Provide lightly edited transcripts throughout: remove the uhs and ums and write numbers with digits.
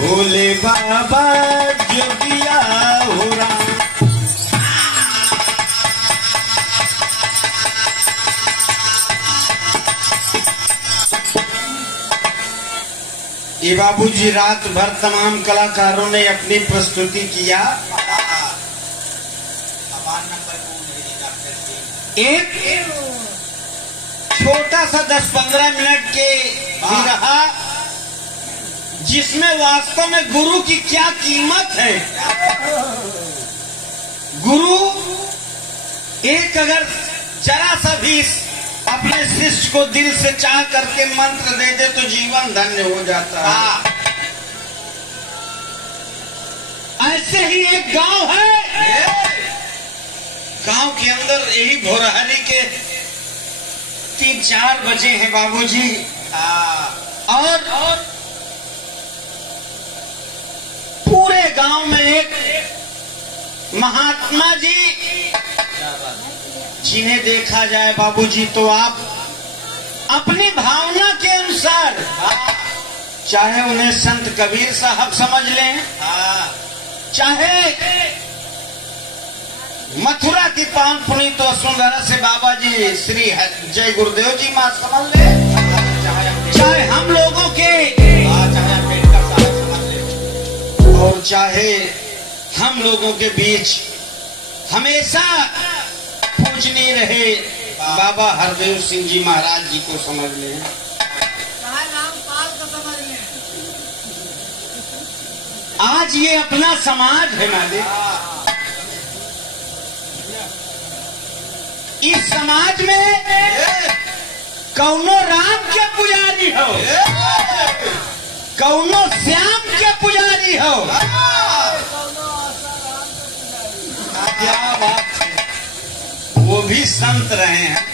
भोले बाबा जोगिया हो राम। ये बाबूजी रात भर तमाम कलाकारों ने अपनी प्रस्तुति किया। एक छोटा सा 10-15 मिनट के भी रहा जिसमें वास्तव में गुरु की क्या कीमत है। गुरु एक अगर जरा सा भी अपने शिष्य को दिल से चाह करके मंत्र दे दे तो जीवन धन्य हो जाता है। ऐसे ही एक गांव है, गांव के अंदर यही भोरहरी के 3-4 बजे हैं बाबूजी। और पूरे गांव में एक महात्मा जी, जिन्हें देखा जाए बाबूजी तो आप अपनी भावना के अनुसार चाहे उन्हें संत कबीर साहब समझ लें, चाहे मथुरा की पावन पुनीत वसुंधरा से बाबा जी श्री जय गुरुदेव जी मां समझ लें, चाहे हम लोगों के और चाहे हम लोगों के बीच हमेशा पूजनीय रहे बाबा हरदेव सिंह जी महाराज जी को समझ लें, आज ये अपना समाज है मालिक। इस समाज में कौनो राम के पुजारी हो, कौनो श्याम के पुजारी हो, क्या बात है, वो भी संत रहे हैं।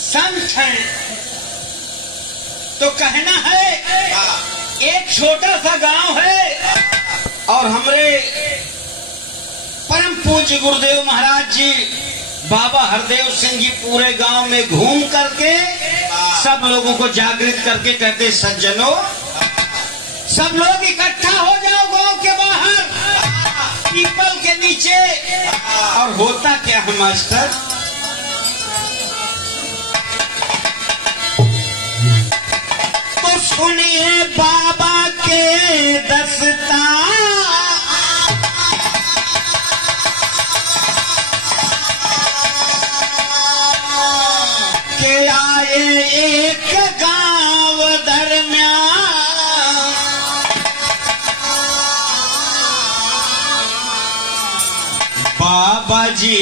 संत हैं तो कहना है एक छोटा सा गांव है और हमरे परम पूज्य गुरुदेव महाराज जी बाबा हरदेव सिंह जी पूरे गांव में घूम करके सब लोगों को जागृत करके कहते सज्जनों सब लोग इकट्ठा हो जाओ गांव के बाहर पीपल के नीचे। और होता क्या है मास्टर, तो सुनिए बाबा के दस्तार के आए एक गांव दरमियान, बाबा जी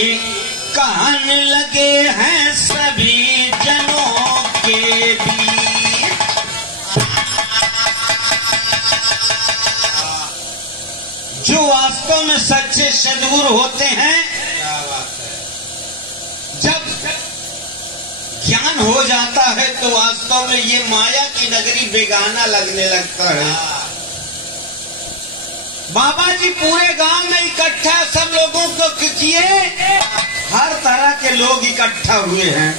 कहने लगे हैं सभी जनों के बीच, जो वास्तव में सच्चे सद्गुरु होते हैं, जब ज्ञान हो जाता है तो वास्तव में ये माया की नगरी बेगाना लगने लगता है। बाबा जी पूरे गांव में इकट्ठा सब लोगों को किए, हर तरह के लोग इकट्ठा हुए हैं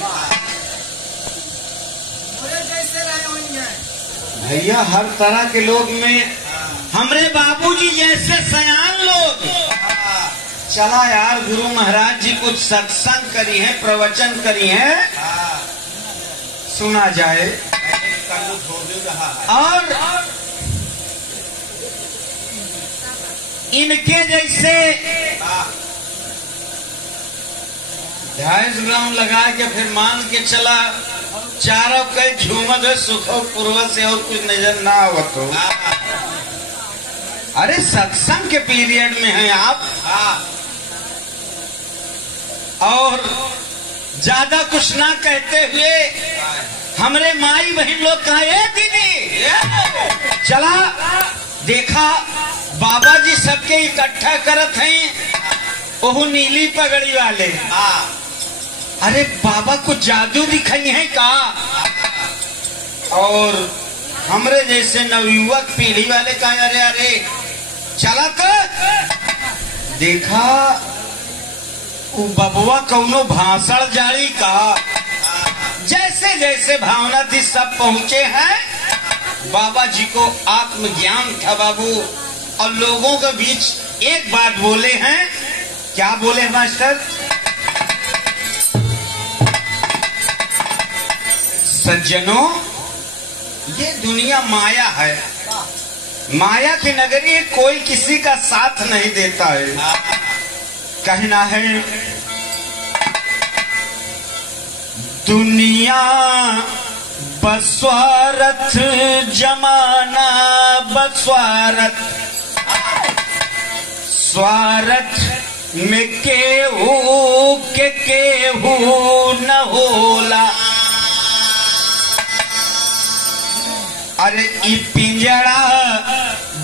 भैया, हर तरह के लोग में हमरे बाबूजी जैसे सयान लोग। चला यार गुरु महाराज जी कुछ सत्संग करी है, प्रवचन करी है, सुना जाए। और इनके जैसे 250 ग्राम लगा के फिर मान के चला चारों के झूमत है सुखो पूर्व से और कुछ नजर ना आवत हो। अरे सत्संग के पीरियड में हैं आप, और ज्यादा कुछ ना कहते हुए हमरे माई बहन लोग कहा ए दीदी चला देखा बाबा जी सबके इकट्ठा करत हैं, ओह नीली पगड़ी वाले। अरे बाबा को जादू दिखाई है का? और हमरे जैसे नवयुवक पीढ़ी वाले कहा अरे अरे चला तो देखा वो बबुआ कौनो भाषण जारी का, जैसे जैसे भावना थी सब पहुंचे हैं। बाबा जी को आत्मज्ञान था बाबू, और लोगों के बीच एक बात बोले हैं। क्या बोले मास्टर? सज्जनों, ये दुनिया माया है, माया की नगरी, कोई किसी का साथ नहीं देता है। कहना है दुनिया बस्वारथ, जमाना बस्वारथ, स्वार्थ में केहू के केहू न होला। अरे ई पिंजड़ा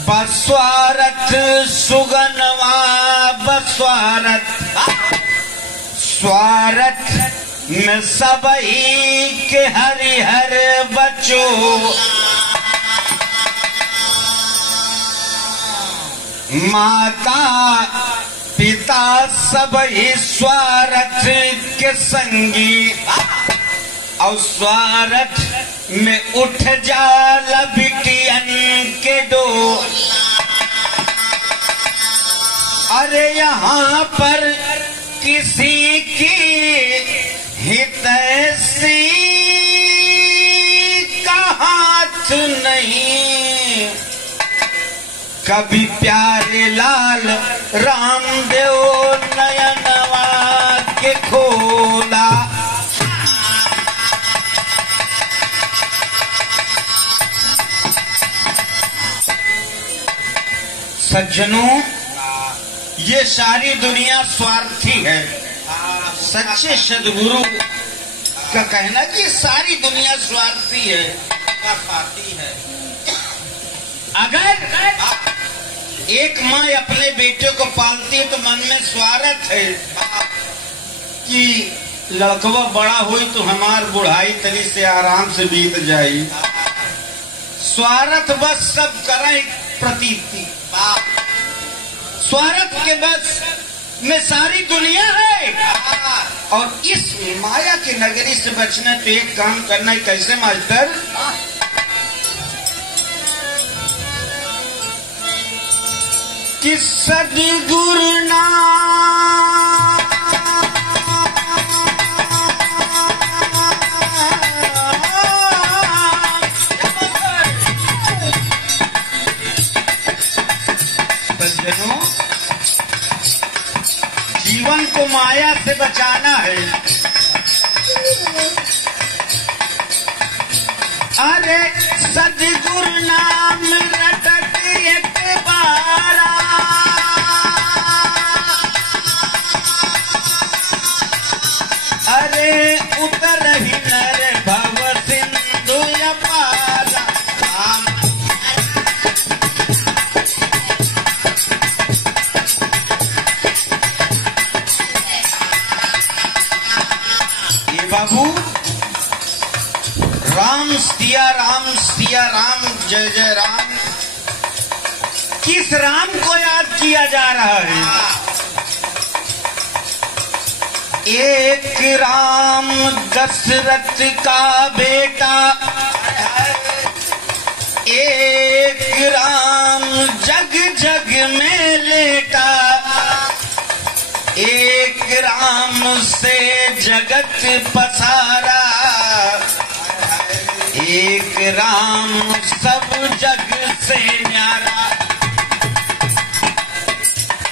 बस्वारथ, सुगनवा बस्वारथ, स्वार्थ में सबही के हरिहर बचो। माता पिता सबही स्वार्थ के संगी, और स्वार्थ में उठ जाला बिटियन के डो। अरे यहाँ पर किसी की हितैषी का हाथ नहीं। कभी प्यारे लाल रामदेव नयनवा के खोला। सज्जनों, ये सारी दुनिया स्वार्थी है। सच्चे सदगुरु का कहना कि सारी दुनिया स्वार्थी है, स्वार्थी है। अगर एक माँ अपने बेटे को पालती है तो मन में स्वार्थ है कि लड़कवा बड़ा हुई तो हमार बुढ़ाई तनी से आराम से बीत जाई। स्वार्थ बस सब करें प्रतीति, स्वार्थ के बस में सारी दुनिया है। और इस माया की नगरी से बचना तो एक काम करना है। कैसे मास्टर? कि सद्गुरु सज्जनों, जीवन को माया से बचाना है। अरे सद्गुरु नाम रटत एक बारा, अरे उतर ही नर भव सिंधु अपारा। ये बाबू राम सिया राम जय जय राम, किस राम को याद किया जा रहा है? एक राम दशरथ का बेटा, एक राम जग जग में लेटा, एक राम से जगत पसारा, एक राम सब जग से न्यारा।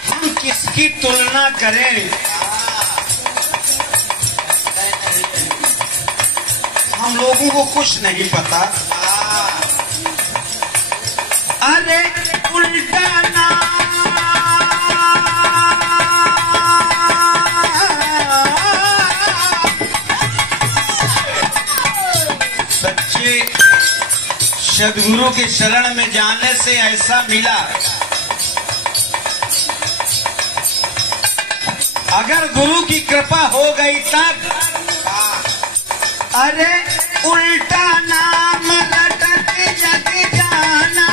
हम किसकी तुलना करें? हम लोगों को कुछ नहीं पता। अरे उल्टा नाम सच्चे सद्गुरु के शरण में जाने से ऐसा मिला। अगर गुरु की कृपा हो गई तब, अरे उल्टा नाम रटत जग जाना,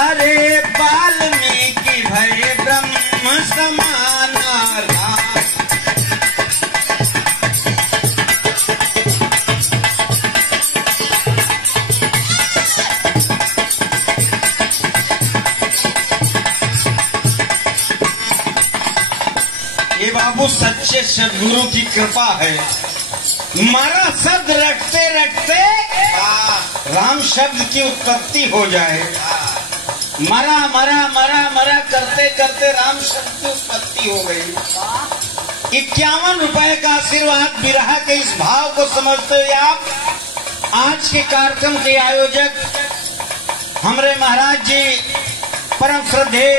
अरे वाल्मीकि भय ब्रह्म समाना। राम ये बाबू सच्चे सदगुरु की कृपा है। मरा शब्द रटते रटते राम शब्द की उत्पत्ति हो जाए। मरा मरा मरा मरा करते करते राम शब्द की उत्पत्ति हो गई। 51 रुपए का आशीर्वाद विरह के इस भाव को समझते हुए आप आज के कार्यक्रम के आयोजक हमारे महाराज जी परम श्रद्धे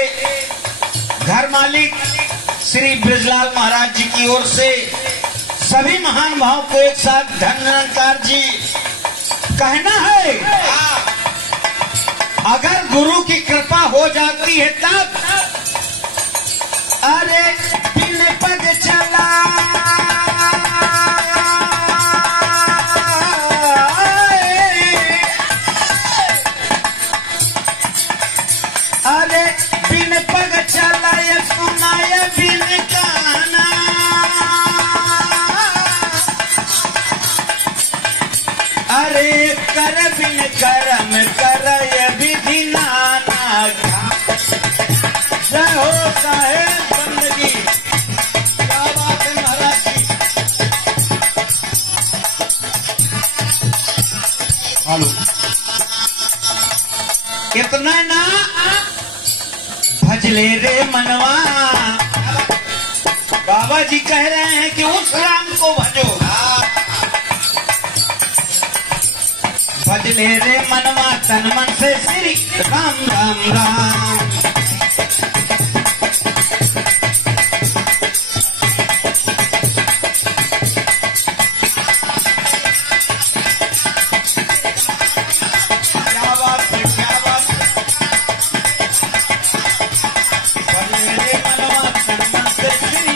घर मालिक श्री ब्रजलाल महाराज जी की ओर से सभी महान भाव को एक साथ धन्यवाद जी कहना है। अगर गुरु की कृपा हो जाती है तब अरे बिन पग चला अरे बिन पग चला ये सुनाए बिन गाना अरे कर बिन करम कर विधि नाना जय हो साहेब बंदगी। क्या बात है महाराज जी। हेलो इतना ना भजले रे मनवा बाबा जी कह रहे हैं कि उस राम को भजो। भजले रे मनवा तन मन से श्री राम राम राम। क्या बात है क्या बात है। भजले रे मनवा तन मन से श्री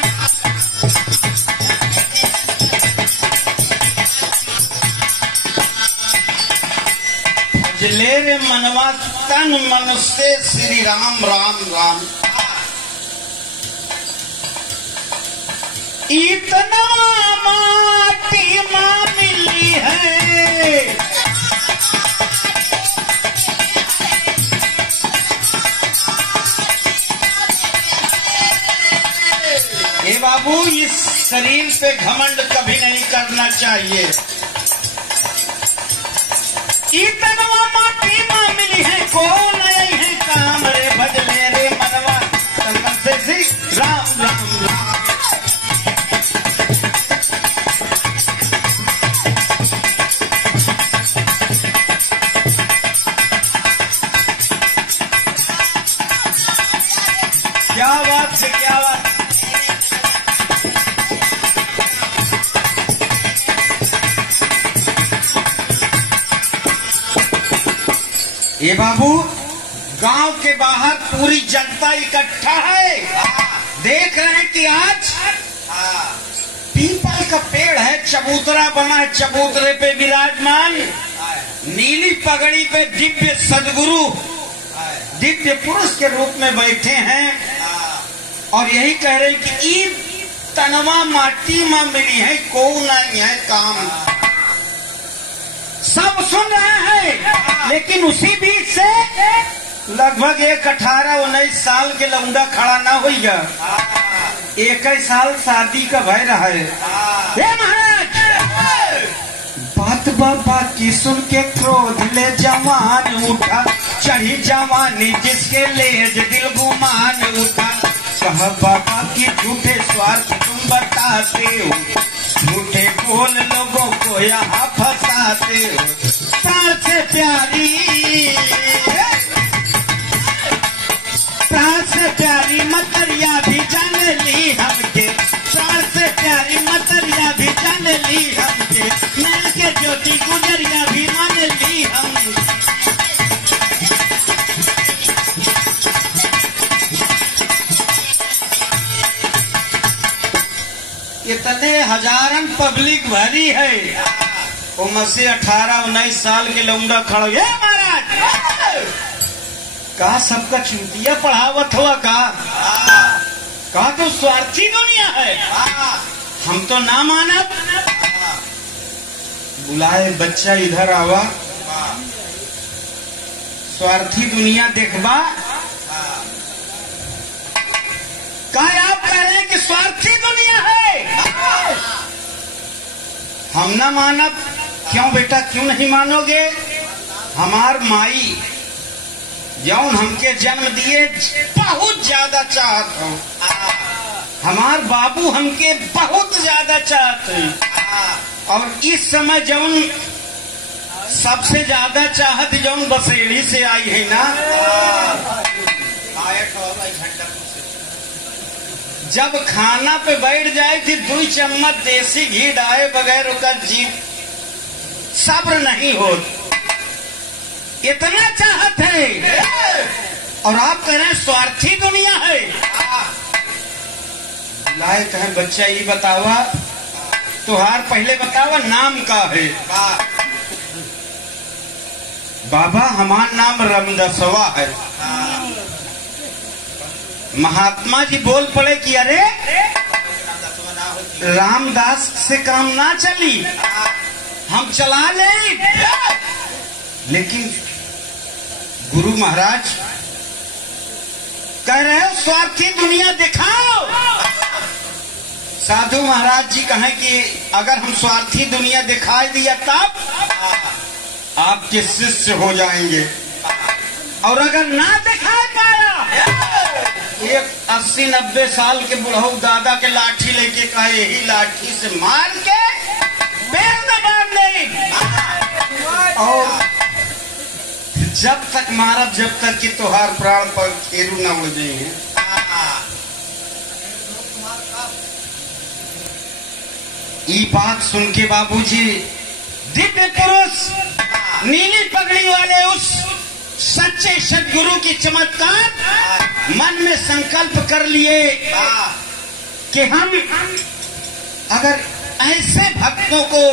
भजले रे मनवा तन मन से श्री राम राम राम। इतना माटी माँ मिली है ये बाबू इस शरीर पे घमंड कभी नहीं करना चाहिए। इतना माटी माँ मिली है को नहीं है काम रे भजले रे मनवा तन मन से श्री राम राम राम। क्या बात है क्या बात। ये बाबू गांव के बाहर पूरी जनता इकट्ठा है। देख रहे हैं कि आज पीपल का पेड़ है चबूतरा बना है। चबूतरे पे विराजमान नीली पगड़ी पे दिव्य सदगुरु दिव्य पुरुष के रूप में बैठे हैं और यही कह रहे हैं कि ई तनवा माटी में मिली है को नहीं है काम। सब सुन रहे हैं लेकिन उसी बीच से लगभग 18-19 साल के लौंडा खड़ा ना होइगा। 21 साल शादी का भय रहा है। महाराज बात बाबा की सुन के क्रोध ले जवान उठा चढ़ी जवानी जिसके लेज दिल गुमान उठा। कहा बाबा की झूठे स्वार्थ तुम बताते हो झूठे बोल लोगों को यहाँ फंसाते हो। प्राण से प्यारी प्राण से प्यारी मतरिया भी जान ली हमके। प्राण से प्यारी मतरिया भी जान ली हमके। नैन के ज्योति गुजरिया भी मान ली हमके। इतने हजारन पब्लिक भरी है उमर से 18-19 साल के लौंडा खड़ा है। महाराज कहा सबका चूतिया पढ़ावत हुआ कहा तो स्वार्थी दुनिया है। हम तो ना माना। बुलाए बच्चा इधर आवा स्वार्थी दुनिया देखबा। क्या आप कह रहे हैं कि स्वार्थी हम ना मानब। क्यों बेटा, क्यों नहीं मानोगे? हमार माई जौन हमके जन्म दिए बहुत ज्यादा चाहत हो, हमार बाबू हमके बहुत ज्यादा चाहते हैं। और इस समय जौन सबसे ज्यादा चाहत जौन बसेड़ी से आई है ना, जब खाना पे बैठ जाए थी 2 चम्मच देसी घी डाले बगैर उसका जीव सब्र नहीं हो, इतना चाहत है। और आप कह रहे हैं स्वार्थी दुनिया है। लाए कहे बच्चा ये बतावा, तुहार पहले बतावा नाम का है? बाबा हमार नाम रामदासवा है। महात्मा जी बोल पड़े कि अरे रामदास से काम ना चली, हम चला ले। लेकिन गुरु महाराज कह रहे हो स्वार्थी दुनिया दिखाओ। साधु महाराज जी कहें कि अगर हम स्वार्थी दुनिया दिखाई दिया तब आपके शिष्य हो जाएंगे, और अगर ना दिखा पाया एक 80-90 साल के बुढ़ऊ दादा के लाठी लेके कहे यही लाठी से मार के पैर में बांध ले, और जब तक मारब जब तक कि तुहार प्राण पर खेरू न हो जाए। ये बात सुन के बाबूजी दिव्य पुरुष नीली पगड़ी वाले उस सच्चे सदगुरु की चमत्कार मन में संकल्प कर लिए कि हम अगर ऐसे भक्तों को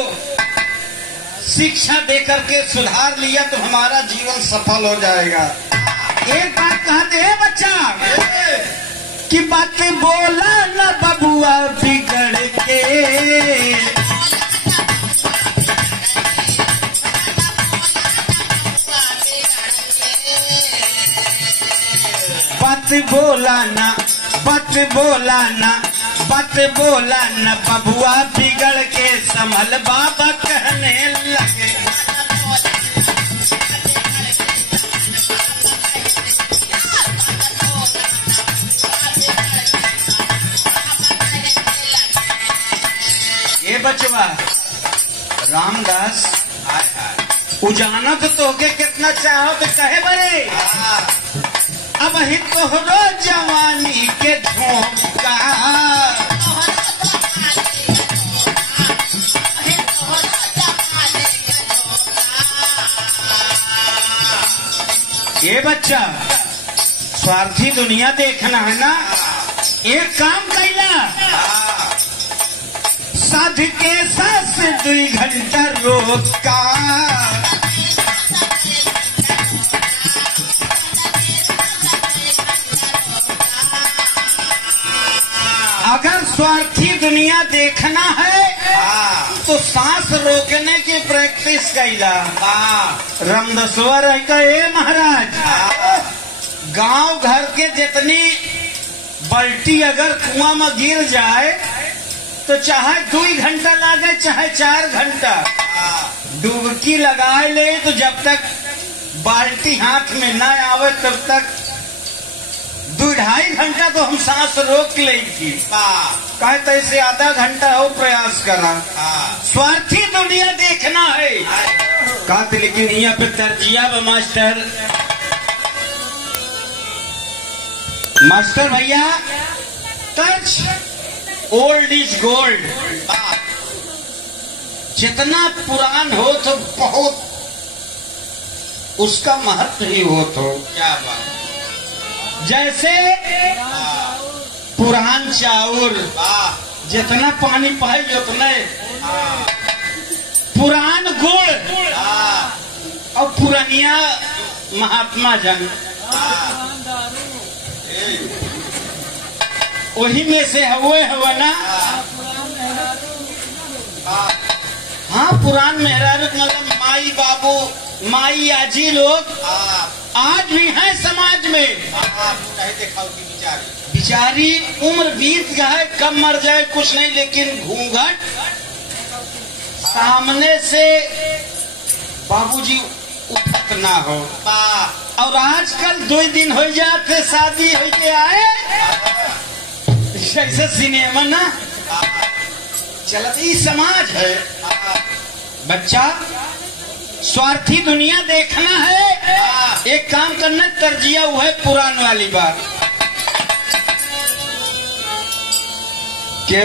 शिक्षा देकर के सुधार लिया तो हमारा जीवन सफल हो जाएगा। एक बात कहते हैं बच्चा कि बात बोला न बबुआ बिगड़ के, बात बोला ना, बात बोला ना, बात बोला न बबुआ बिगड़ के, संभल बाबा कहने लगे। ये बचवा रामदास उजाना तो के कितना चाहो तो कहे बरे, अब ही तोहरो जवानी के झोंका, ये बच्चा स्वार्थी दुनिया देखना है ना, एक काम कैला साध के सास 2 घंटा रोका, अगर स्वार्थी दुनिया देखना है तो सांस रोकने की प्रैक्टिस कैला। रामदासवा रहता है महाराज, गांव घर के जितनी बाल्टी अगर कुआं में गिर जाए तो चाहे 2 घंटा लगे चाहे 4 घंटा डुबकी लगाए ले, तो जब तक बाल्टी हाथ में न आवे तब तक 2-2.5 घंटा तो हम सांस रोक लेगी। कहे तो इसे आधा घंटा और प्रयास करा। स्वार्थी दुनिया देखना है कहते, लेकिन यहाँ पे तरजिया मास्टर मास्टर भैया टच ओल्ड इज गोल्ड, जितना पुरान हो तो बहुत उसका महत्व ही हो। तो क्या बात, जैसे पुरान चाउर जितना पानी पाए उतने, पुरान गुड़ और पुरानिया महात्मा जन वही में से हुए ना। हाँ पुरान मेहरारू मतलब माई बाबू माई आजी लोग आज भी हैं समाज में। बिचारी उम्र बीत जाए कब मर जाए कुछ नहीं, लेकिन घूंघट सामने से बाबूजी उठत ना हो। और आजकल 2 दिन हो जाते शादी हो के आए, जैसे सिनेमा ना चलत। ई समाज है बच्चा, स्वार्थी दुनिया देखना है। एक काम करना, तरजिया वो है पुरान वाली बात के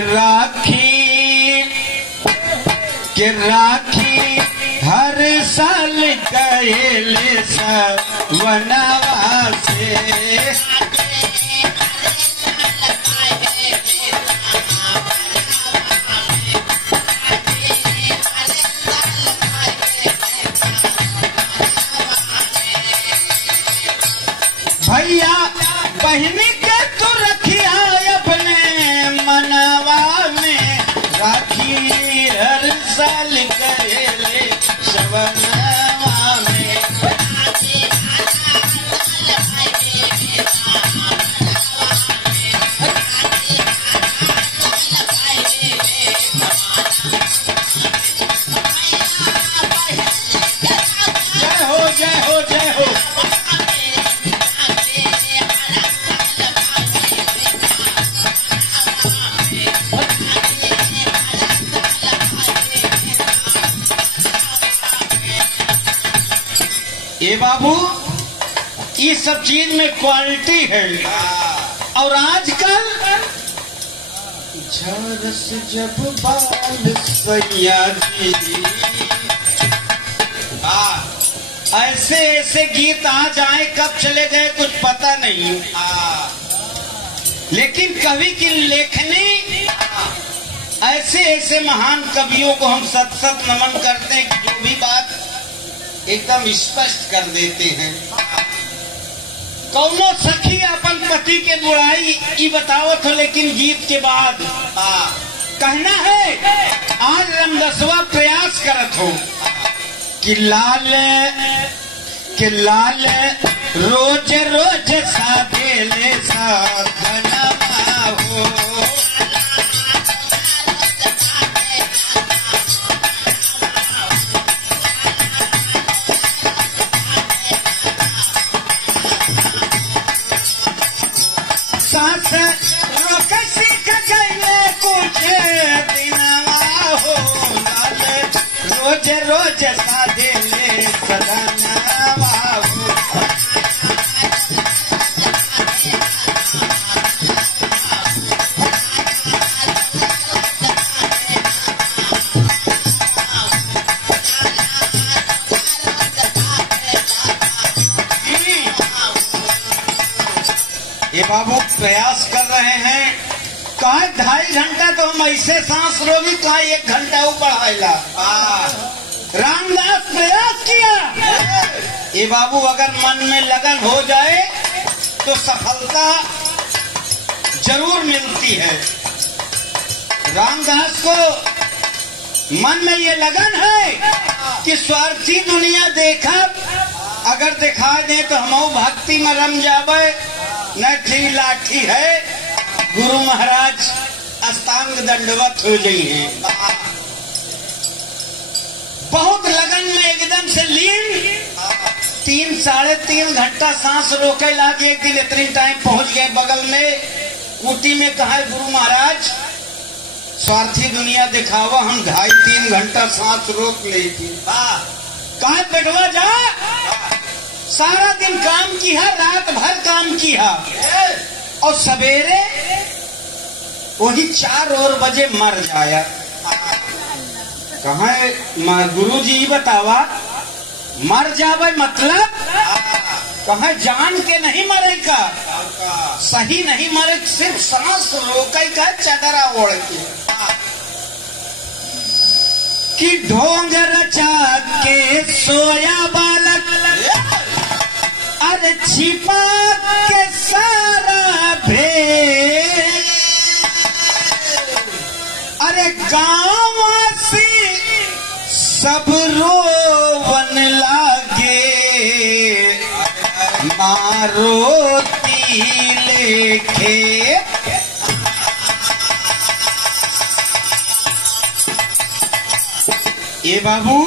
राखी हर साल कहेले सवनवा से। भैया बहनी के तो रखिया अपने मनवा में, राखी हर साल कहेले सवनवा में। जय हो जय हो जय हो। ये बाबू, ये सब चीज में क्वालिटी है। और आजकल झरस जब बाल सैया जी, ऐसे ऐसे गीत आ जाए कब चले गए कुछ पता नहीं। लेकिन कवि की लेखनी, ऐसे ऐसे महान कवियों को हम सत सत नमन करते हैं कि जो भी बात एकदम स्पष्ट कर देते हैं। कौनो सखी अपन पति के बुराई ई बतावत हो, लेकिन गीत के बाद कहना है आज रामदसवा प्रयास करत हो कि लाल रोज रोज साधेले साधनवा हो। सास रोक सीख गए कुछ दिनवा हो, रोज रोज साधेले सदनवा हो। ये बाबू प्रयास कर रहे हैं, कहा 2.5 घंटा तो हम ऐसे सांस रोगी, कहा 1 घंटा ऊपर आयला। रामदास प्रयास किया। ये बाबू अगर मन में लगन हो जाए तो सफलता जरूर मिलती है। रामदास को मन में ये लगन है कि स्वार्थी दुनिया देखा अगर दिखा दे तो हम भक्ति में रम जावे। नठी लाठी है, गुरु महाराज अस्तांग दंडवत हो गई हैं। बहुत लगन में एकदम से लीन, 3-3.5 घंटा सांस रोके लागे। एक दिन इतनी टाइम पहुंच गए बगल में कुटी में, कहा गुरु महाराज स्वार्थी दुनिया दिखावा, हम 2.5-3 घंटा सांस रोक ली थी। कहा बैठवा जा, सारा दिन काम किया, रात भर काम किया और सवेरे वही 4 बजे मर जाया। कहा गुरु जी बतावा मर जावे मतलब? कहा जान के नहीं मरेगा, सही नहीं मरे, सिर्फ सांस रोके का चदरा ओढ़ के। कि ढोंग रचा के सोया बालक, अरे छिपा के सारा भेद, अरे गाँववासी सब रोवन लागे, मारो लेखे। ये बाबू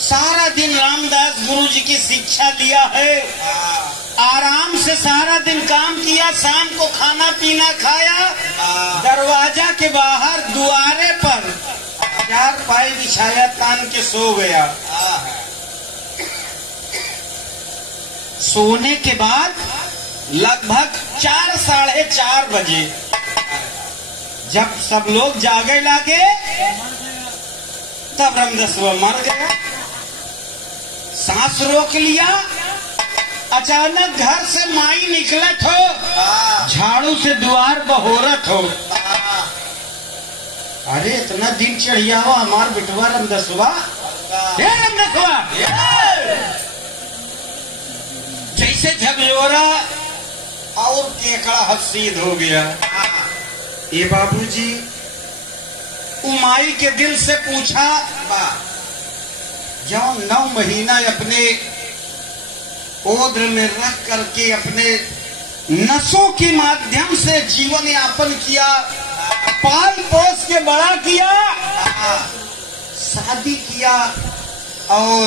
सारा दिन रामदास गुरु जी की शिक्षा लिया है, आराम से सारा दिन काम किया, शाम को खाना पीना खाया, दरवाजा के बाहर दुआरे पर 4 पाई बिछाया, तान के सो गया। सोने के बाद लगभग 4 साढ़े 4 बजे जब सब लोग जागे लागे तब रामदासवा मर गया। सांस रोक लिया। अचानक घर से माई निकलत हो, झाड़ू से द्वार बहोरत हो। अरे इतना दिन चढ़िया हो हमार बिटवा रामदासवा, रामदासवा जैसे झकझोरा और केकड़ा हसीद हो गया। ये बाबूजी उमाई के दिल से पूछा, जब 9 महीना अपने ओद्र में रख करके अपने नसों के माध्यम से जीवन यापन किया, पाल पोस के बड़ा किया, शादी किया, और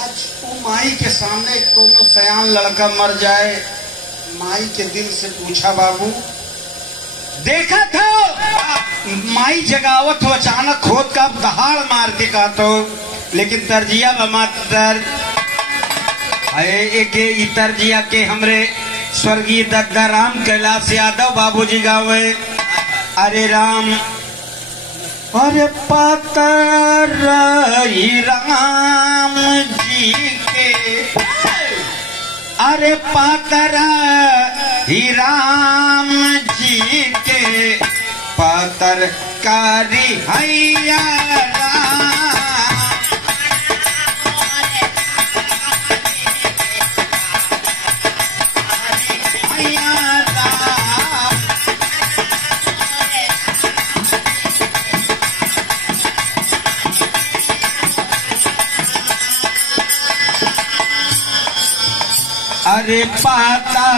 आज माई के सामने कोनो सयान लड़का मर जाए। माई के दिल से पूछा, बाबू देखा था माई जगावत हो, अचानक खोद का दहाड़ मार के का तो, लेकिन तरजिया बमातर एक तरजिया के हमरे स्वर्गीय दद्दा राम कैलाश यादव बाबूजी गावे। अरे राम अरे पातर राम जी के, अरे पातर ही राम जी के, पातर कारी हैया राम। अरे पाता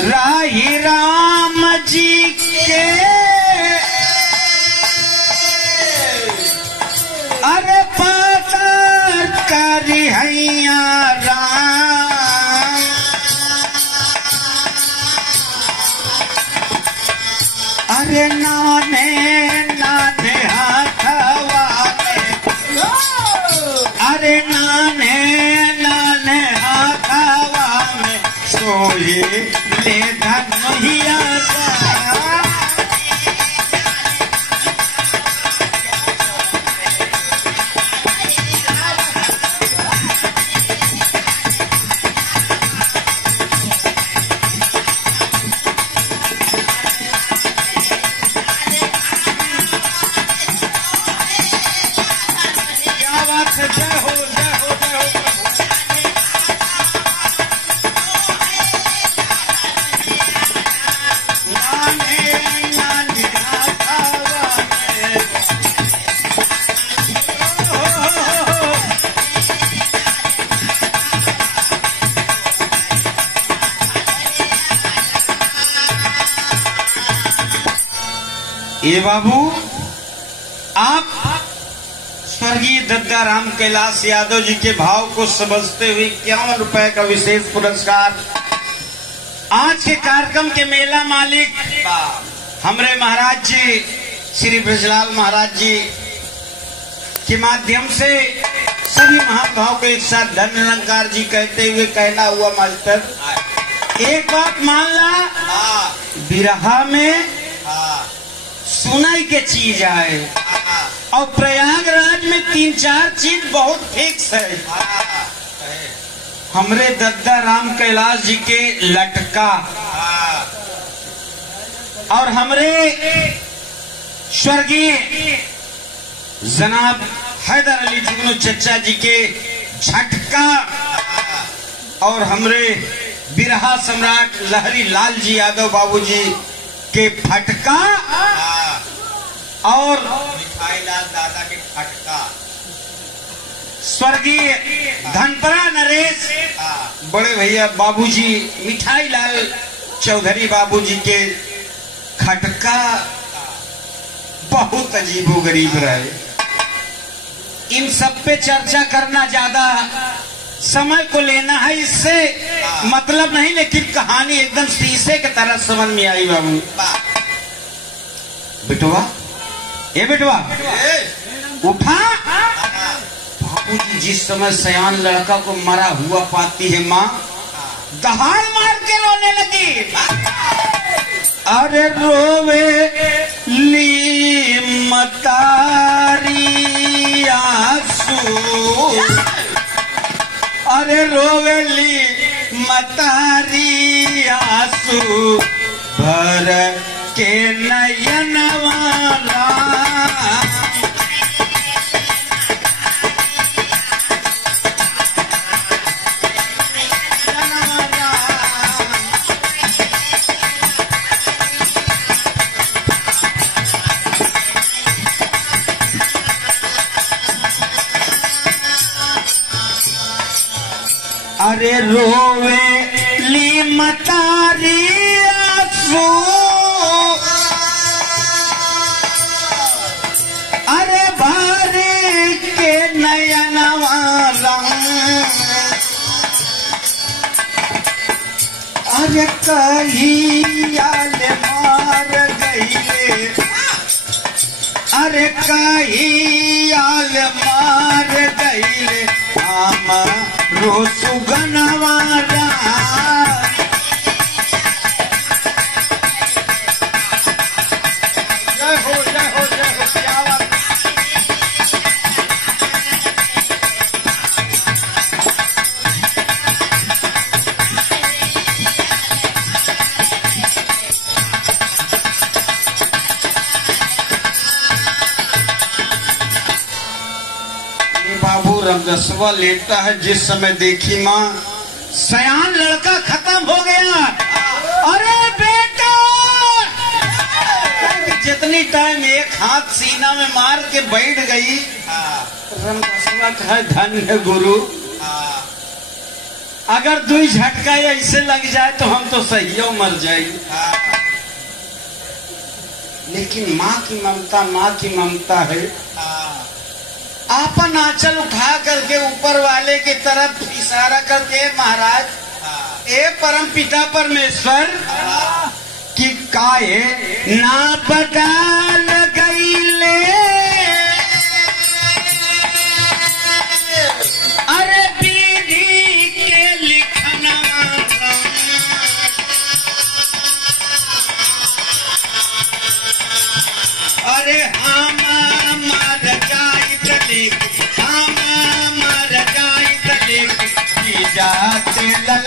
राही राम जी के, अरे पाता करी हैया राम। अरे नाने नाने हाथवा में, अरे नाने नाने हाथवा में सोए ले धनहिया राम। क्या बात है, जय हो जय हो जय हो। ये बाबू आप स्वर्गीय दद्दा राम कैलाश यादव जी के भाव को समझते हुए 51 रुपए का विशेष पुरस्कार आज के कार्यक्रम के मेला मालिक हमरे महाराज जी श्री ब्रजलाल महाराज जी के माध्यम से सभी महानुभाव को एक साथ धन अलंकार जी कहते हुए कहना हुआ, मास्टर एक बात मान ला, बिरहा में सुनाई के चीज आए और प्रयागराज में 3-4 चीज बहुत फिक्स है। हमरे दद्दा राम कैलाश जी के लटका और हमरे स्वर्गीय जनाब हैदर अली जुगनू चचा जी के झटका और हमरे बिरहा सम्राट लहरी लाल जी यादव बाबूजी के फटका और मिठाई लाल दादा के फटका, स्वर्गीय धनपरा नरेश बड़े भैया बाबूजी मिठाई लाल चौधरी बाबूजी के खटका बहुत अजीबो गरीब रहे। इन सब पे चर्चा करना ज्यादा समय को लेना है, इससे मतलब नहीं, लेकिन कहानी एकदम शीशे की तरह समझ में आई बाबू। बेटवा, ए बेटवा उठा। बाबूजी जिस समय सयान लड़का को मरा हुआ पाती है माँ दहाड़ मार के रोने लगी। अरे रोवे ली मतारी आंसू, अरे रोवे ली मतारी आंसू भर के नयनवारा। अरे रोवे ली मतारी आंसू, अरे भारी के नयनवारा। अरे कहीं आल मार गईले, अरे कहीं आल मार गईले रो सुगनवारा। जय हो जय हो जय हो, क्या बात। बाबू रमदसवा लेटा है, जिस समय देखी माँ सयान लड़का खत्म हो गया। अरे बेटा, जितनी टाइम एक हाथ सीना में मार के बैठ गई, रमदसवा कहा धन्य गुरु, अगर 2 झटका ऐसे लग जाए तो हम तो सही मर जाएंगे। लेकिन माँ की ममता है। आपन आंचल उठा करके ऊपर वाले की तरफ इशारा करके, महाराज ए परम पिता परमेश्वर कि काहे ना बदल गईले, अरे विधि के लिखना। अरे हम मर जाइत लेकिन, हम मर जाइत लेकिन जाते ललनवारा।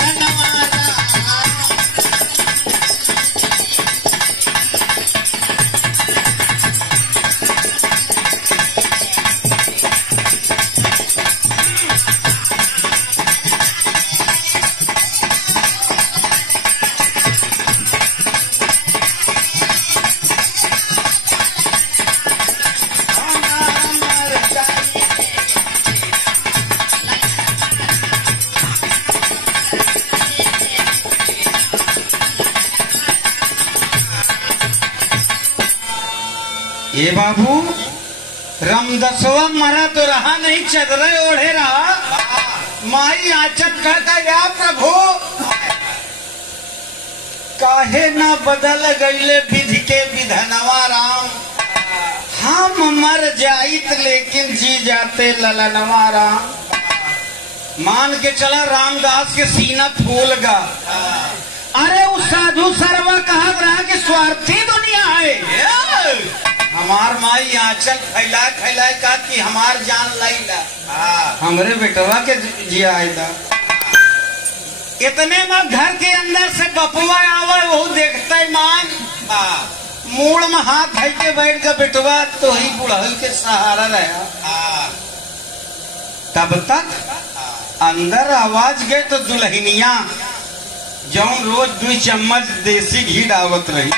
ये बाबू रमदसवा मरा तो रहा नहीं, चदरे ओढ़े रहा। माई आचत कहता, या प्रभु काहे ना बदल गईले विधि के विधनवा राम। हम मर जाइत लेकिन जी जाते ललनवा राम। मान के चला रामदास के सीना फूल गा। अरे उस साधु सरवा कहा रहा कि स्वार्थी दुनिया है। हमार माई आंचल फैलाए फैलाए का कि हमार जान लाइला, हमरे बेटवा के जियादा। इतने में घर के अंदर से बपुआ आवे, वो देखता है मान मूड़ में हाथ धइ के बैठ के बेटवा तो ही बुढ़ई के सहारा रहा। तब तक अंदर आवाज गए तो दुल्हनिया जौन रोज 2 चम्मच देसी घी डावत रही,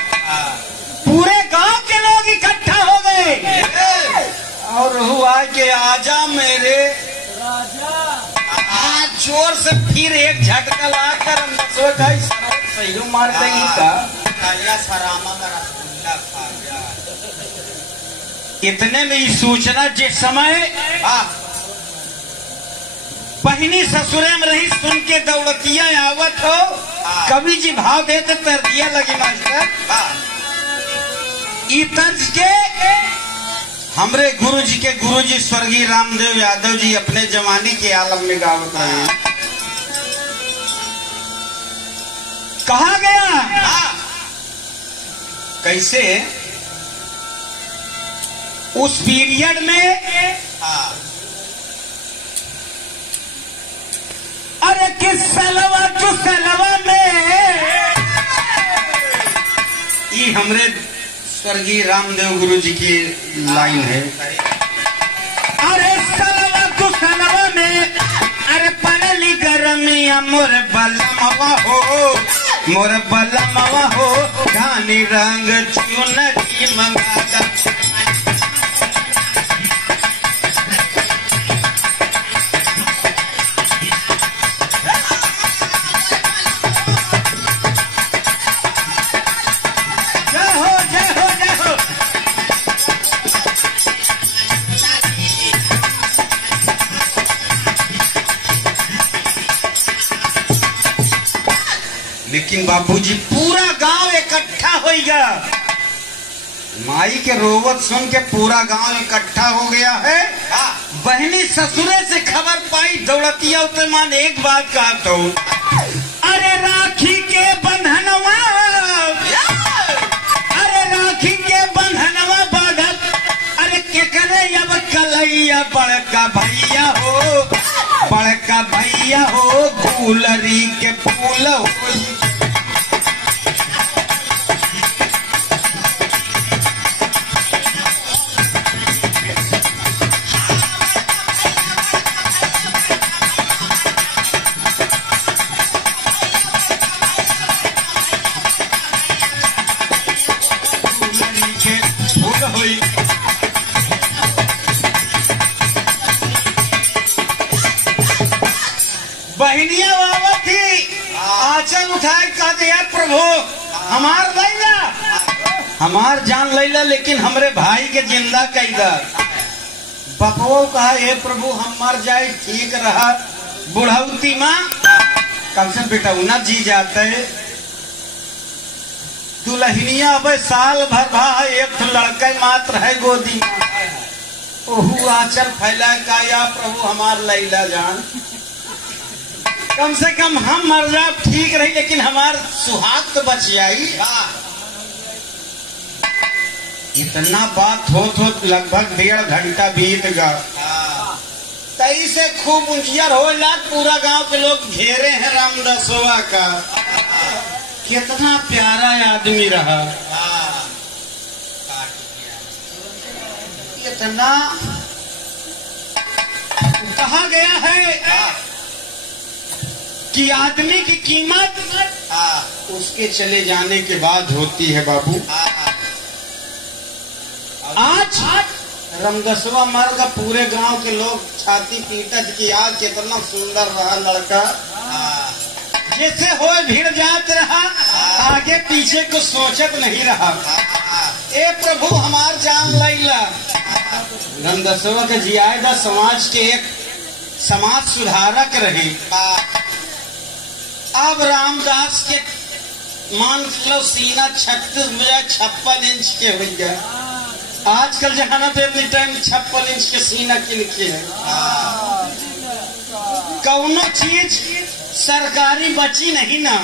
पूरे गांव के लोग इकट्ठा हो गए और हुआ कि आजा मेरे राजा। आज जोर से फिर एक झटका लाकर सही मार देंगी का। इतने में ये सूचना जिस समय पहनी ससुरे में रही सुन के दौड़तिया आवत हो। कवि जी भाव देते तर दिया लगी मास्टर ई तर्ज के हमरे गुरु जी स्वर्गीय रामदेव यादव जी अपने जवानी के आलम में गावत रहे। कहा गया कैसे उस पीरियड में अरे किस सलवा तू सलवा में ये हमरे स्वर्गीय रामदेव गुरु जी की लाइन है। अरे सलवा तू सलवा में अरे पड़ली गरमिया मोर बलमवा हो धानी रंग चुनरी मंगादा। लेकिन बापूजी पूरा गांव इकट्ठा हो गया। माई के रोवत सुन के पूरा गांव इकट्ठा हो गया है। बहनी ससुरे से खबर पाई दौड़तिया उतर मान एक बात कहा तो अरे राखी के बंधनवा बाधत अरे के करे अब कलैया बड़का भैया हो गुलरी के फूल हो। बहनिया बाबा थी आंचल उठाए कहते हैं प्रभु हमार लैला हमार जान लैला लेकिन हमरे भाई के जिंदा कैदा। बपवो कहा हे प्रभु हम मर जाए ठीक रहा। बुढ़ौती माँ कम से बेटा उना जी जाते दुल्हनिया अब साल भर भाई एक लड़का मात्र है गोदी ओहू आंचल फैला का या प्रभु हमार लैला जान कम से कम हम मर जाए ठीक रही लेकिन हमार सुहाग तो बच जाई। इतना बात होत लगभग 1.5 घंटा बीत गया। तई से खूब उजियार हो लाख पूरा गांव के लोग घेरे हैं रामदासवा का। कितना प्यारा आदमी रहा। इतना कहा गया है कि आदमी की कीमत उसके चले जाने के बाद होती है बाबू। आज रामदासवा मर का पूरे गांव के लोग छाती पीटत की आज कितना सुंदर रहा लड़का। जैसे हो भीड़ जात रहा आगे पीछे को सोचत नहीं रहा। ए प्रभु हमार जान लैला। रामदासवा के जियादा समाज के एक समाज सुधारक रहे। अब रामदास के मान लो सीना 56 इंच के हो गया। आजकल जहाना पे अपनी टाइम 56 इंच के सीना किनके है। कौनो चीज सरकारी बची नहीं ना।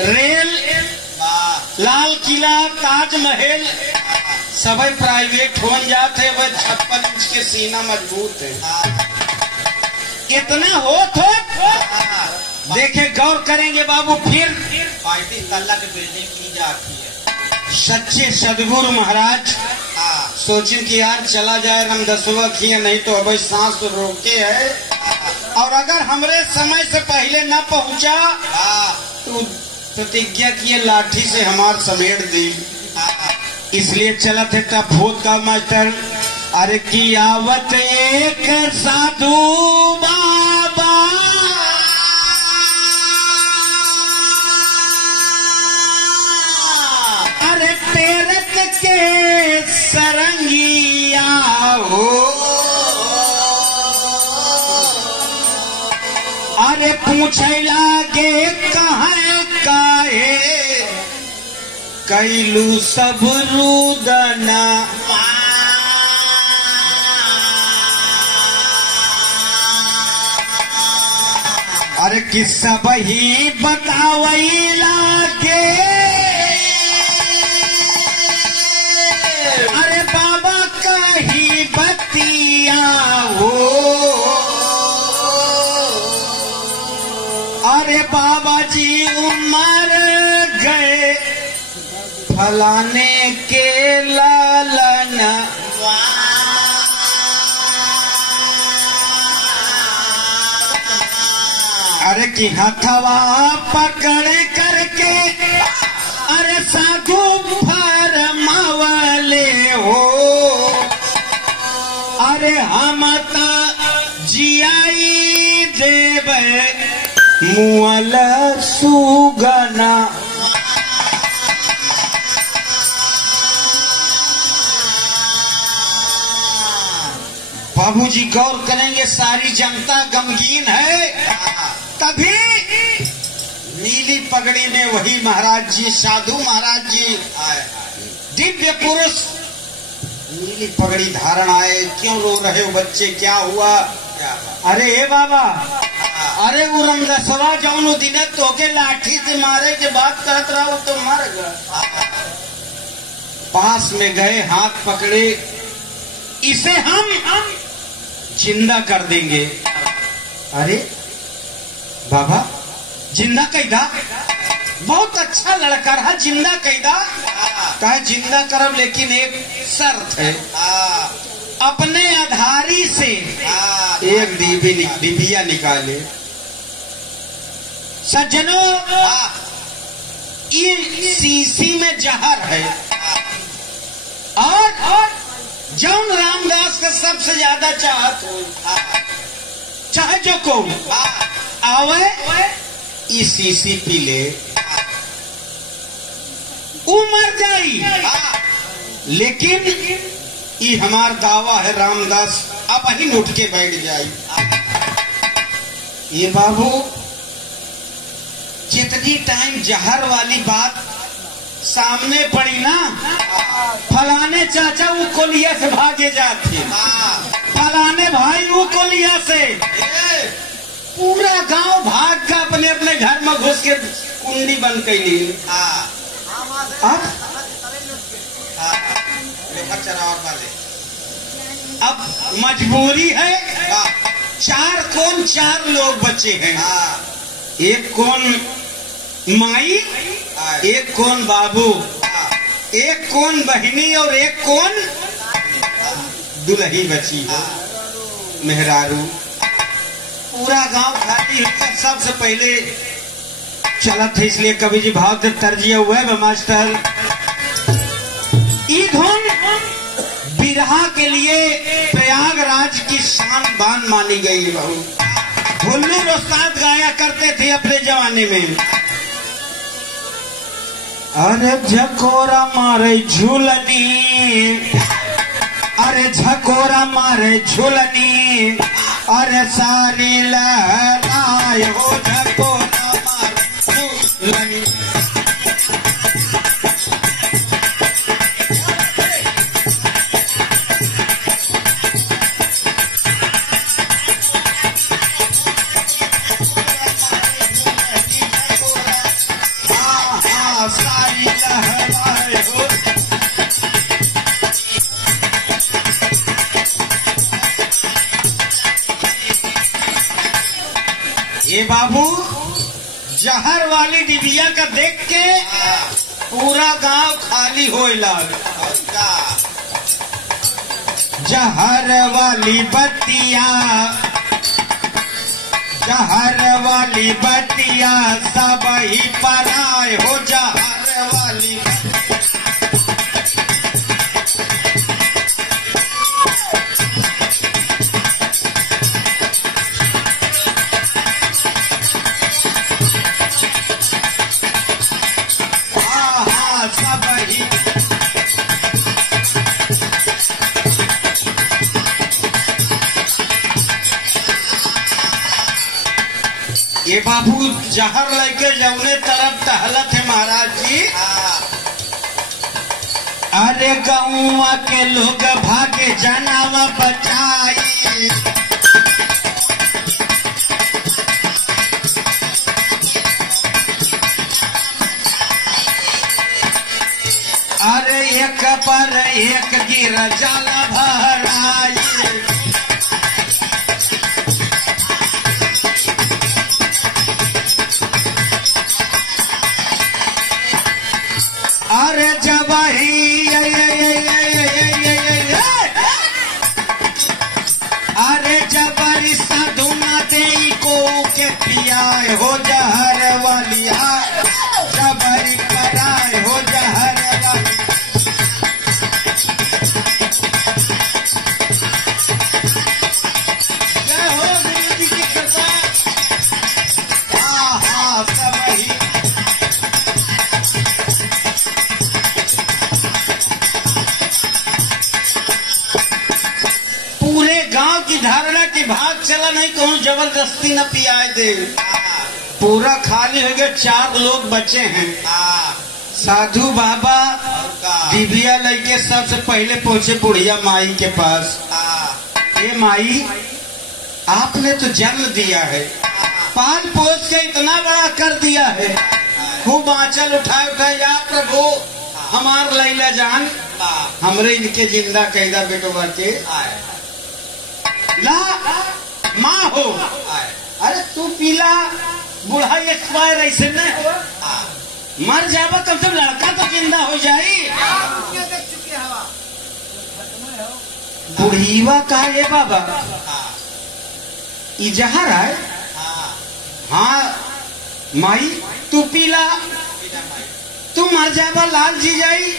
रेल लाल किला ताजमहल सब प्राइवेट हो जाते। वह 56 इंच के सीना मजबूत है। इतना हो देखे गौर करेंगे बाबू। फिर 35 तल्ला की बिल्डिंग की जाती है। सच्चे सदगुरु महाराज सोचे कि यार चला जाए रामदासवा किए नहीं तो अब सांस रोके है। और अगर हमरे समय से पहले न पहुंचा तो प्रतिज्ञा किए लाठी से हमार समेट दी। इसलिए चला थे तब भूत का मास्टर अरे की आवत एक साधु बाबा अरे तेरत के सरंगी पूछे लागे कहाँ काहे कैलू सब रुदना। अरे किस्सा वही बतावई लागे, अरे बाबा कही बतिया हो। अरे बाबा जी उमर गए फलाने के लालना। अरे की हथवा पकड़ करके अरे साधु फरमावले हो। अरे हम ता जियाई देवे मुअल सुगना। बाबूजी गौर करेंगे, सारी जनता गमगीन है। तभी नीली पगड़ी में वही महाराज जी, साधु महाराज जी, दिव्य पुरुष नीली पगड़ी धारण आए। क्यों रो रहे हो बच्चे, क्या हुआ? अरे ए बाबा, अरे वो रंगसवा जौन दिन तोके लाठी से मारे के बात करत रहा तो मर गया। पास में गए, हाथ पकड़े, इसे हम जिंदा कर देंगे। अरे बाबा जिंदा कैदा? बहुत अच्छा लड़का रहा, जिंदा कैदा? कहा जिंदा करब, लेकिन एक शर्त है। अपने आधारी से एक डिबिया निकाले। सज्जनों, ये शीशी में जहर है और जौन रामदास का सबसे ज्यादा चाहत हो, चाहे जो को आवे ई शीशी पी ले, ऊ मर जाई। लेकिन ये हमार दावा है, रामदास अब ही उठ के बैठ जाई। ये बाबू जितनी टाइम जहर वाली बात सामने पड़ी ना, फलाने चाचा वो कोलिया से भागे जाते, फलाने भाई वो कोलिया से, पूरा गांव भाग का अपने अपने घर में घुस के कुंडी बंद कर ली। अब मजबूरी है, चार लोग बचे हैं। एक कौन माई, एक कौन बाबू, एक कौन बहनी और एक कौन दुल्ही बची है, मेहरारू। पूरा गांव खाली है। सबसे पहले चलत है, इसलिए कवि जी भाव से तर्जिया हुआ है मास्टर। ई धुन बिरहा के लिए प्रयागराज की शान बान मानी गई है। हुल्लू उस्ताद गाया करते थे अपने जमाने में। अरे झकोरा मारे झूलनी, अरे झकोरा मारे झूलनी, अरे सारी लहराए हो झकोरा मारे झूलनी। ये बाबू जहर वाली डिबिया का देख के पूरा गांव खाली होए लग। जहर वाली बत्तिया, जहर वाली बत्तिया सब ही पराए हो। जहर वाली सब ही ये बाबू जहर लेके जौने तरफ टहलत है महाराज जी। अरे गौवा के लोग भागे जनावा बचाई। अरे एक पर एक गिर जाला भराई। अरे जब अरे जबरी साधुना दे को के पियाए हो जहर वालिया। जबरी कराए हो जहर वाली। जय हो गुरु जी की कृपा। हाँ हाँ सब ही पूरे गांव की धारणा की भाग चला नहीं कहूँ जबरदस्ती न पियाए दे। पूरा खाली हो गया, 4 लोग बचे हैं। साधु बाबा डिबिया लेके सबसे पहले पहुंचे बुढ़िया माई के पास। ये माई आपने तो जन्म दिया है, पाल पोस के इतना बड़ा कर दिया है, खूब आंचल उठाए उठाए या प्रभु हमार लैला जान हमरे इनके जिंदा कैदा बेटोबा के ला माँ हो। अरे तू पीला बूढ़ा एक्सपायर ऐसे न हो, मर जावा कम से लड़का तो जिंदा हो जाई। बुढ़ीवा का ये बाबा जहर है। हाँ माई तू पीला तू मर जावा लाल जी जाई।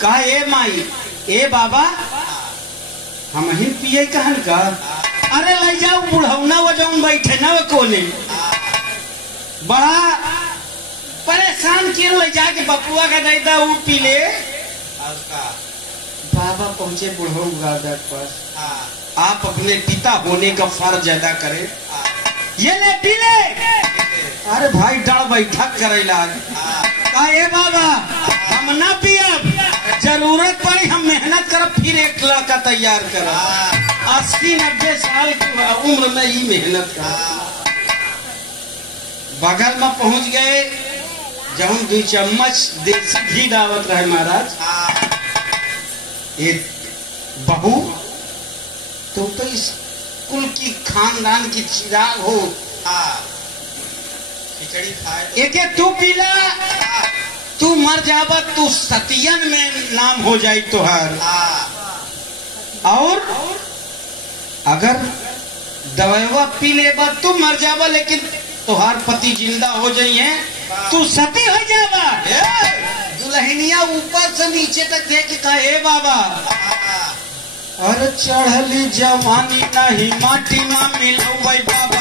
कहा ए माई ए बाबा हम ही पिए कहन का। अरे ले जाओ बुढ़ौना वो जौन बैठे ना वो कोने बड़ा परेशान किए ले जाके बपुआ का दैदा वो पी ले। बाबा पहुंचे बुढ़ऊ गादा के पास। आप अपने पिता होने का फर्ज अदा करें, ये ले पी ले। अरे भाई डर बैठक करे लाग। ए बाबा हम ना पियब, जरूरत पड़ी हम मेहनत करब फिर एक लड़का तैयार करब। 80-90 साल की उम्र में ही मेहनत कर। बगल में पहुंच गए, जब 2 चम्मच देसी घी दावत रहे महाराज। एक बहू तो इस कुल की खानदान की चिराग हो, खिचड़ी खाए। एक तू पीला तू मर जावा, तू सतियन में नाम हो जाए तुहार। और अगर दवाइवा पी लेबा तू मर जावा, लेकिन तुहार पति जिंदा हो जाइए, तू सती हो जावा। दुल्हनिया ऊपर से नीचे तक देख कहा हे बाबा अरे चढ़ली जवानी नहीं माटी ना मिलो भाई बाबा।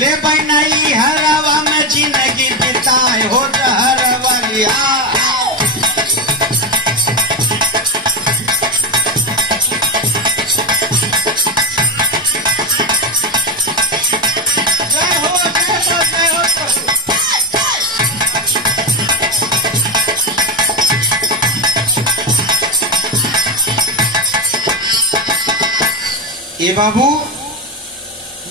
ले बनाई हरावा में जिंदगी बिताए हो जहर वालिया। ये बाबू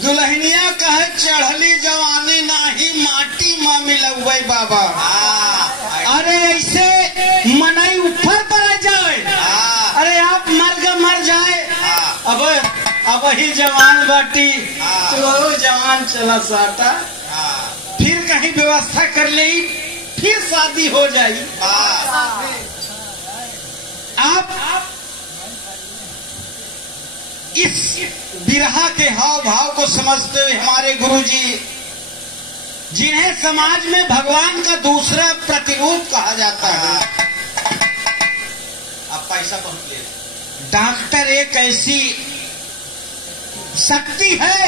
दुल्हनिया कहे चढ़ली जवानी नाही माटी में मिलवे बाबा। अरे ऐसे मनाई ऊपर पर आ जाए। अरे आप मर जाए। अब ही जवान बाटी तो जवान चला साटा, फिर कहीं व्यवस्था कर ले, फिर शादी हो जाए। आप इस बिरहा के हाव भाव को समझते हुए हमारे गुरुजी, जिन्हें समाज में भगवान का दूसरा प्रतिरूप कहा जाता है, आप पैसा पहुंचिए। डॉक्टर एक ऐसी शक्ति है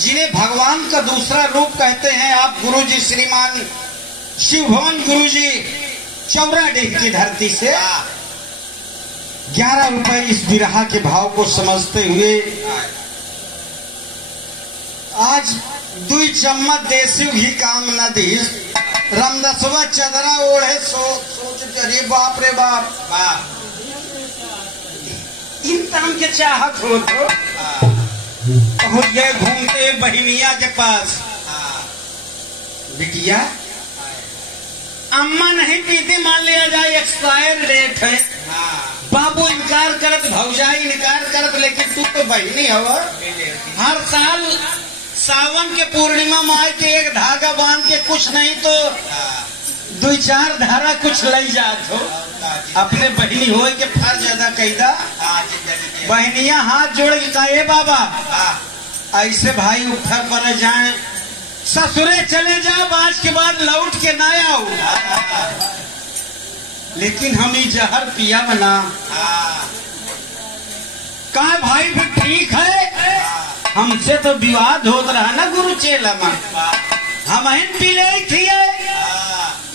जिन्हें भगवान का दूसरा रूप कहते हैं। आप गुरुजी श्रीमान शिव भवन गुरुजी चौराडीह की धरती से 11 रुपए इस बिरहा के भाव को समझते हुए आज 2 चम्मच देसी घी काम न दी रामदसवा चदरा ओढ़े सोच अरे बाप रे बाप इन काम के चाहत हो तो पहुंच गए घूमते बहनिया के पास। बिटिया अम्मा नहीं पीती, मान लिया जाए एक्सपायर डेट है। बाबू इनकार करत, भौजाई इनकार करत, लेकिन तू तो बहनी हवा। हर साल सावन के पूर्णिमा माई के एक धागा बांध के कुछ नहीं तो 2-4 धारा कुछ लई जात हो। अपने बहनी हो के फर्ज अदा कैदा। बहनिया हाथ जोड़ के कहे बाबा ऐसे भाई उठर पर जाए, ससुरे चले जाओ, आज के बाद लौट के ना आओ। लेकिन हम ही जहर पिया बना का भाई फिर ठीक है। हमसे तो विवाद होता रहा ना गुरु चेला में, हम पी ले थी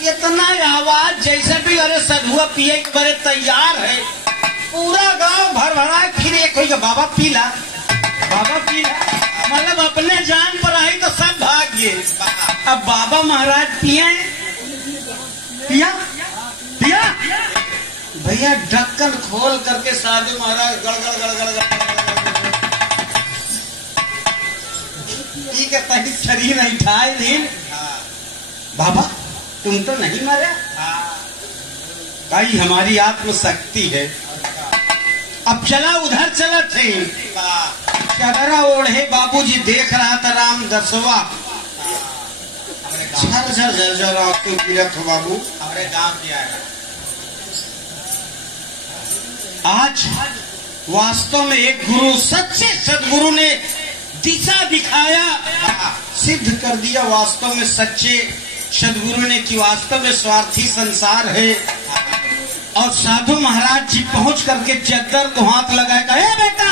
इतना आवाज जैसे भी अरे सधुआ पिए के बड़े तैयार है। पूरा गांव भर भरा फिर एक कोई बाबा पीला, बाबा पीला, मतलब अपने जान पर आई तो सब भाग गए। अब बाबा महाराज पिए पिया पिया भैया ढक्कन खोल करके साधु महाराज गड़गड़ गड़गड़ गड़गड़ पी के कहीं शरीर नहीं ठाए दिन। बाबा तुम तो नहीं मरे, भाई हमारी आत्मशक्ति है। अब चला उधर चला थे, चदरा ओढ़े बाबूजी देख रहा था राम दसवा झरझर झरझर आंसू गिरत हो बाबू। हमारे गांव किया है आज वास्तव में एक गुरु, सच्चे सदगुरु ने दिशा दिखाया, सिद्ध कर दिया वास्तव में सच्चे सदगुरु ने कि वास्तव में स्वार्थी संसार है। और साधु महाराज जी पहुंच करके चद्दर को हाथ लगाएगा, ए बेटा,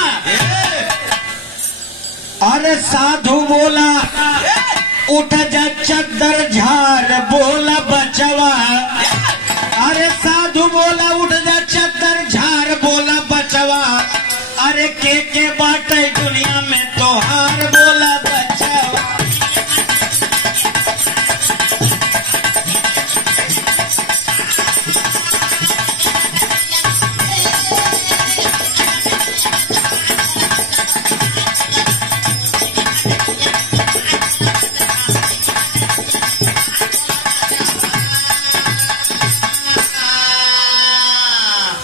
अरे साधु बोला उठ जा चद्दर झार, बोला बचवा। अरे साधु बोला उठ जा चद्दर झार, बोला बचवा। अरे के बाटे दुनिया में तोहार, बोला बचवा।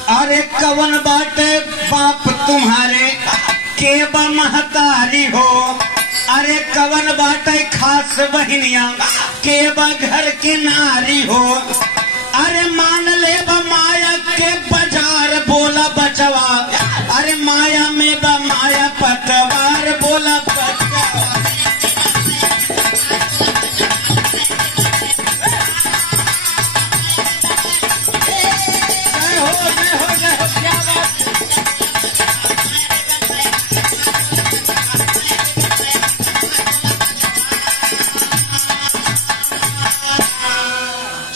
अरे कवन बाटे बाप तुम्हारे के महतारी हो। अरे कवन बाटे खास बहनिया के घर के नारी हो। अरे मान ले माया के बाजार, बोला बचवा। अरे माया में माया पतवार, बोला बचवा।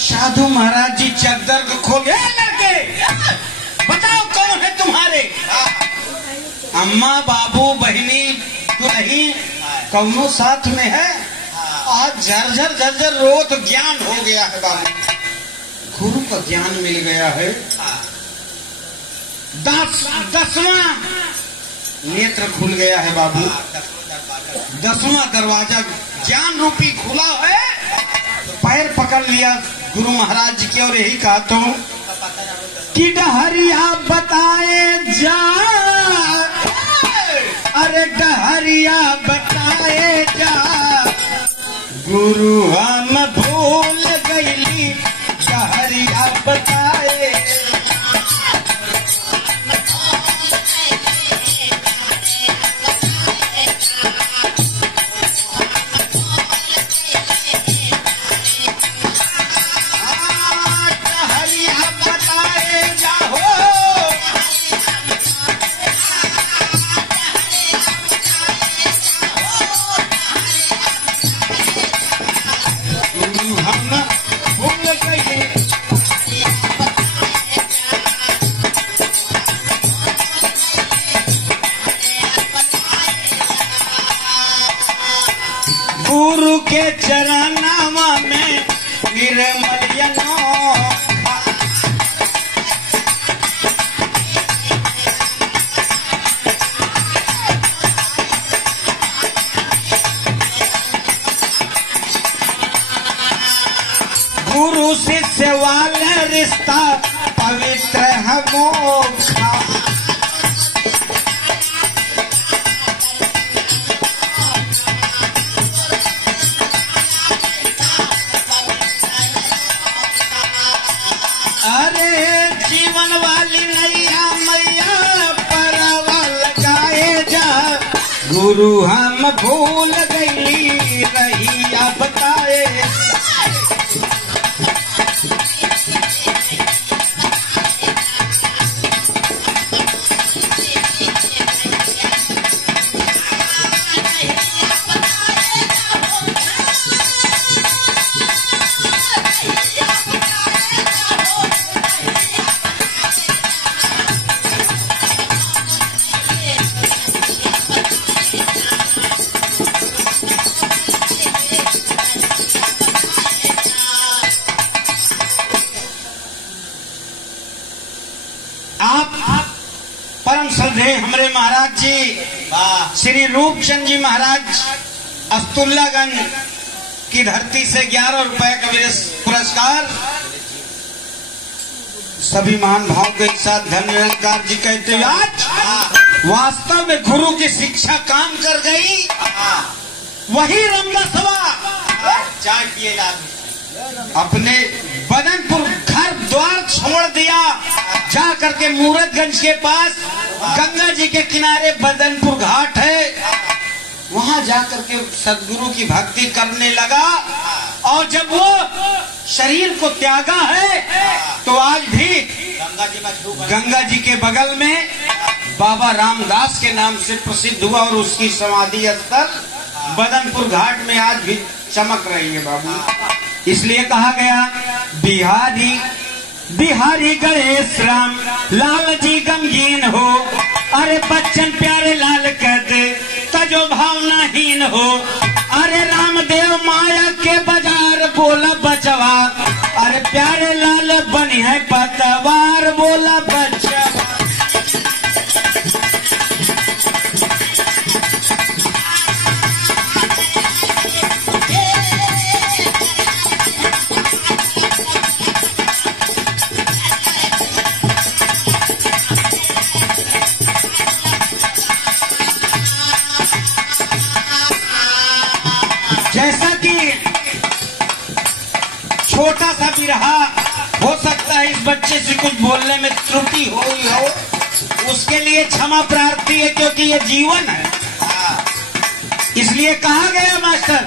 साधु महाराज जी चद्दर को खोल गए, लड़के बताओ कौन है तुम्हारे। अम्मा बाबू बहनी तो नहीं, कौनो साथ में है। आज झरझर झरझर रो तो ज्ञान हो गया है बाबू, गुरु का ज्ञान मिल गया है। 10वां नेत्र खुल गया है बाबू, 10वां दरवाजा ज्ञान रूपी खुला है। पैर पकड़ लिया गुरु महाराज जी के और यही कहा तो कि डहरिया बताए जा, अरे डहरिया बताए जा। गुरु हम भूल गईली, डहरिया बताए। गुरु के चरणवा में निर्मल अनोखा। गुरु शिष्य वाला रिश्ता पवित्र है मोखा। अरे जीवन वाली नैया मैया परवा लगाए जा। गुरु हम भूल गई रहिया बताए। आप परम श्रद्धेय हमारे महाराज जी श्री रूपचंद जी महाराज अस्तुल्लागंज की धरती से 11 रुपए का पुरस्कार सभी महान भाव के साथ धन निरंकार जी कहते हुए आज वास्तव में गुरु की शिक्षा काम कर गई। वही रामदासवा चाय पिए अपने बदनपुर घर द्वार छोड़ दिया, जा करके मूरतगंज के पास गंगा जी के किनारे बदनपुर घाट है, वहां जाकर के सदगुरु की भक्ति करने लगा। और जब वो शरीर को त्यागा है तो आज भी गंगा जी के बगल में बाबा रामदास के नाम से प्रसिद्ध हुआ और उसकी समाधि स्थल बदनपुर घाट में आज भी चमक रही है बाबू। इसलिए कहा गया बिहारी बिहारी गणेश राम लाल जी गमगीन हो। अरे बच्चन प्यारे लाल कहते तजो भावनाहीन हो। अरे रामदेव माया के बाजार बोला बचवा। अरे प्यारे लाल बनी है पतवार बोला बचवा। जैसा कि छोटा सा भी रहा, हो सकता है इस बच्चे से कुछ बोलने में त्रुटि हो, उसके लिए क्षमा प्रार्थी है क्योंकि ये जीवन है। इसलिए कहा गया मास्टर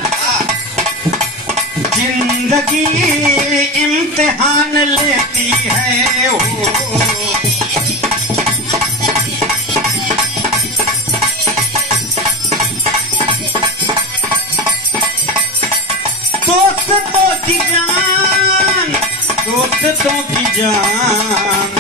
जिंदगी इम्तिहान लेती है हो। दोस्तों की जान